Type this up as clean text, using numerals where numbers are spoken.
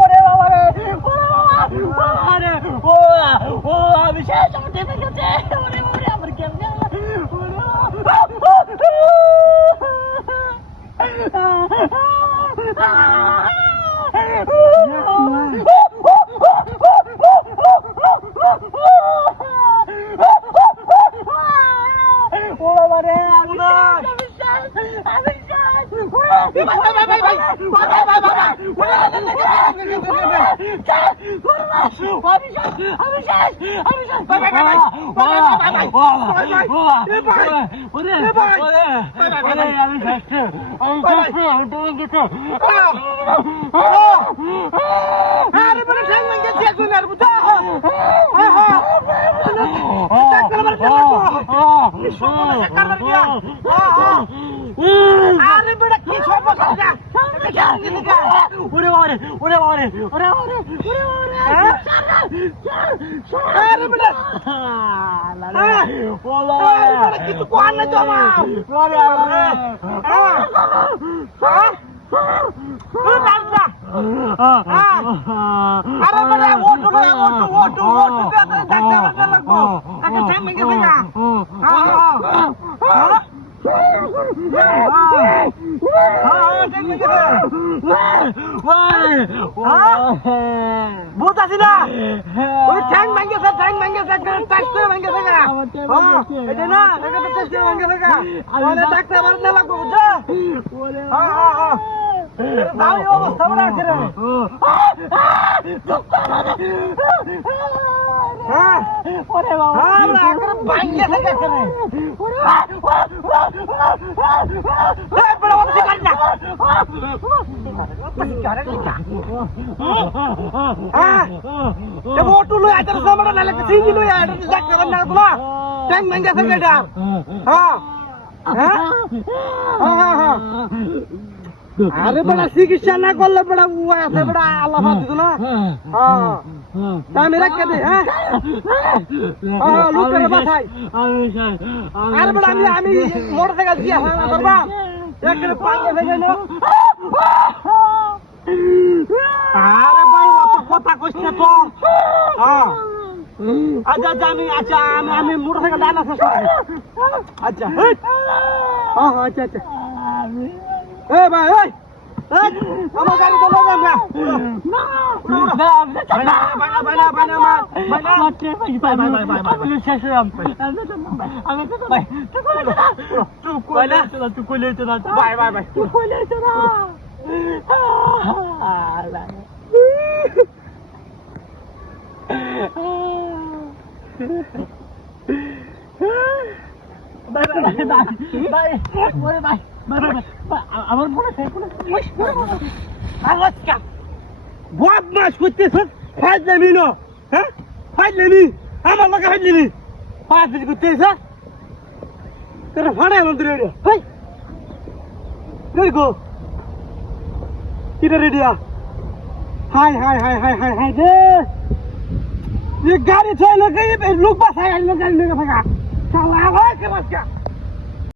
ওরে বাবা রে, আরে ও ও আমি শেষ, আমার টেপে গেছে। ওরে ওরে আমার কেমনে ও বাবা রে, আমি শেষ, আমি শেষ। আরে বেটা কি সমস্যা? ওরে বাবা রে, ওরে বাবা রে, ওরে বাবা রে, ওরে বাবা রে, আরে বেটা ওলা আরে বেটা কিছু কোন না তো আমার ওরে বাবা রে, আরে বেটা ওটো ডাক্তার লাগবো আগে টাইম মেগে ফেলা বুঝাছি না ওই ঠ্যাং ভাঙ্গেছে টেস্ট করে ভাঙ্গেছে না এটা না এটা তো টেস্ট করে ভাঙ্গেছে না ওরে ডাক্তার বাড়ি না লাগবে বুঝছো দাও অবস্থা বড় আছে রে ওরে বাবা আমরা করে ভাঙ্গেছে কেন ওরে এই বড় বড় শিকার না ওটু লই আইতার সময় না লাগে সিজি লই আইতার ডাক্তার বাড়ি না লাগবে ট্যাং ভাঙ্গেছে কেডা আরে বড় চিকিৎসা না করলে বড় উয়া আছে বড় আল্লাহ বাদ দিল না আমি রাখকে দে লোকের বাসায় আরে বড় আমি মোটরসাইকেল দিয়ে হানা করবা একবারে পাঙ্গে ভেঙে না আরে ভাই অত কথা কইছ না তো আচ্ছা আমি মোটরসাইকেল ডানা শেষ আচ্ছা আচ্ছা এ ভাই এই আমার গাড়ি তো লোক আমরা আমার মনে বদমাস করতেছ ফাইজলামি না হ্যাঁ ফাইজলামি আমার লোকে ফাইজলামি ফাইজলামি করতেছ তোরা ফাড়াই মন্দির হাই কই গো কিরে রেডিয়া hi hi hi hi hi hi রে ये गाड़ी चलो के लोग बस आए लोग गाड़ी लेके भागा चला भाई के बस क्या